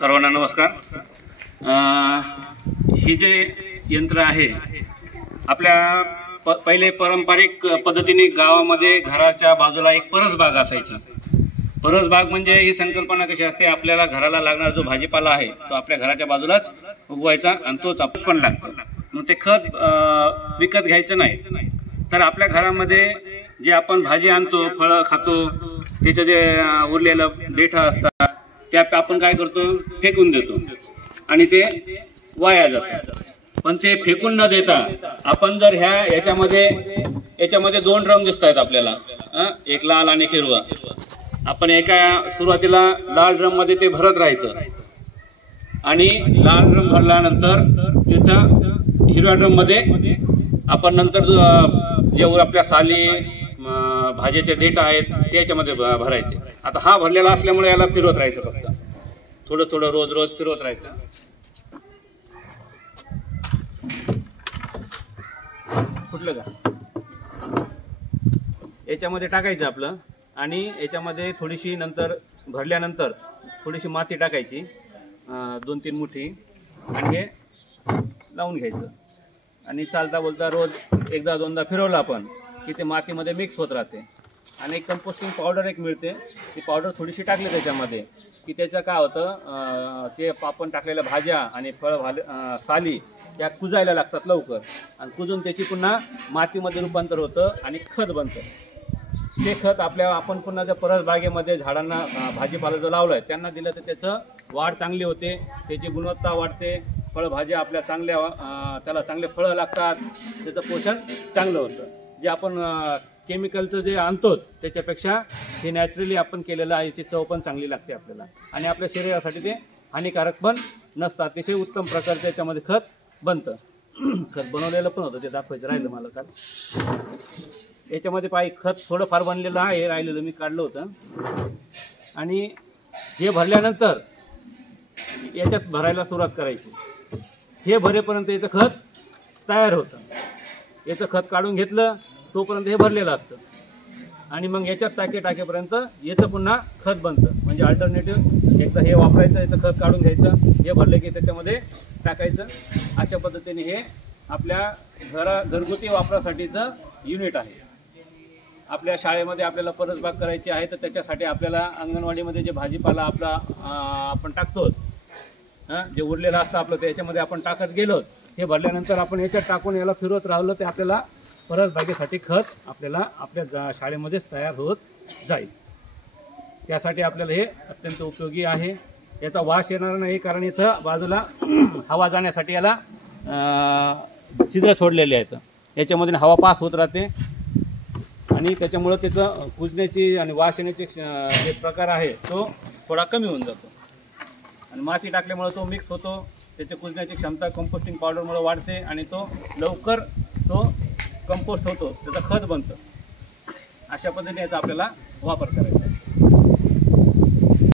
सर्वांना नमस्कार। ही जे यंत्र आहे आपल्या पहिले पारंपरिक पद्धतीने गावामध्ये घराच्या बाजूला एक परसबाग असायची। परसबाग म्हणजे ही संकल्पना कशी असते, आपल्याला घराला लागणारा जो भाजीपाला आहे तो आपल्या घराच्या बाजूलाच उगवायचा आणि तोच आपण पण लागतो। मग ते खत विकत घ्यायचं नाही, तर आपल्या घरामध्ये जे आपण भाजी आणतो, फळं खातो, त्याचे जे उरलेलं देठं असतात त्या आपण काय करतो, फेकून देतो आणि ते वाया जातं। पण ते फेकून न देता आपण जर याच्यामध्ये दोन ड्रम दिसत आहेत आपल्याला, एक लाल आणि एक हिरवा। आपण एका सुरुवातीला लाल ड्रम मध्ये ते भरत राहायचं आणि लाल ड्रम भरल्यानंतर त्याच्या हिरव्या ड्रम मध्ये आपण नंतर जे आपल्या साली भाजीचे देठ आहेत ते याच्यामध्ये भरायचे। आता हा भरलेला असल्यामुळे याला फिरवत राहायचं, फक्त थोडं थोडं रोज रोज फिरवत राहायचं। कुठलं का याच्यामध्ये टाकायचं आपलं आणि याच्यामध्ये थोडीशी नंतर भरल्यानंतर थोडीशी माती टाकायची, 2-3 मुठी, आणि हे लावून घ्यायचं आणि चालता बोलता रोज एकदा दोनदा फिरवलं आपण की ते मातीमध्ये मिक्स होत राहते। आणि एक कंपोस्टिंग पावडर एक मिळते, ती पावडर थोडीशी टाकली त्याच्यामध्ये की त्याचं काय होतं, ते आपण टाकलेल्या भाज्या आणि साली त्या कुजायला लागतात लवकर आणि कुजून त्याची पुन्हा मातीमध्ये रूपांतर होतं आणि खत बनतं। ते खत आपण पुन्हा जर परस बागेमध्ये झाडांना भाजीपाला जो लावला आहे त्यांना दिलं तर त्याचं वाढ चांगली होते, त्याची गुणवत्ता वाढते, फळभाज्या आपल्या त्याला चांगले फळं लागतात, त्याचं पोषण चांगलं होतं। जे आपण केमिकलचं जे आणतो त्याच्यापेक्षा हे नॅचरली आपण केलेलं आहे, याची चव पण चांगली लागते आपल्याला आणि आपल्या शरीरासाठी ते हानिकारक पण नसतं। अतिशय उत्तम प्रकारचं याच्यामध्ये खत बनतं। खत बनवलेलं पण होतं, ते दाखवायचं राहिलं मला काल। याच्यामध्ये खत थोडंफार बनलेलं आहे, राहिलेलं मी काढलं होतं। आणि हे भरल्यानंतर याच्यात भरायला सुरुवात करायची, हे भरेपर्यंत याचं खत तयार होतं। याचं खत काढून घेतलं तोपर्यंत हे भरलेलं असतं आणि मग याच्यात टाकेपर्यंत याचं पुन्हा खत बनतं। म्हणजे अल्टरनेटिव्ह एकदा हे वापरायचं, याचं खत काढून घ्यायचं, हे भरलं की त्याच्यामध्ये टाकायचं। अशा पद्धतीने हे आपल्या घरगुती वापरासाठीचं युनिट आहे। आपल्या शाळेमध्ये आपल्याला परसबाग करायची आहे तर त्याच्यासाठी आपल्याला अंगणवाडीमध्ये जे भाजीपाला आपण टाकतो, जे उरलेलं असतं आपलं ते याच्यामध्ये आपण टाकत गेलो, हे भरल्यानंतर आपण याच्यात टाकून याला फिरवत राहिलं तर आपल्याला परसबागेसाठी खत आपल्याला आपल्या शाळेमध्येच तयार होत जाईल। त्यासाठी आपल्याला हे अत्यंत उपयोगी आहे। याचा वास येणार नाही, कारण इथं बाजूला हवा जाण्यासाठी याला छिद्र सोडलेले आहेत, याच्यामधून हवा पास होत राहते आणि त्याच्यामुळं त्याचं कुजण्याची आणि वास येण्याचे जे प्रकार आहे तो थोडा कमी होऊन जातो आणि माती टाकल्यामुळे तो मिक्स होतो, त्याची कुजण्याची क्षमता कंपोस्टिंग पावडरमुळे वाढते आणि तो लवकर कंपोस्ट होतो, त्याचं खत बनतं। अशा पद्धतीने याचा आपल्याला वापर करायचा।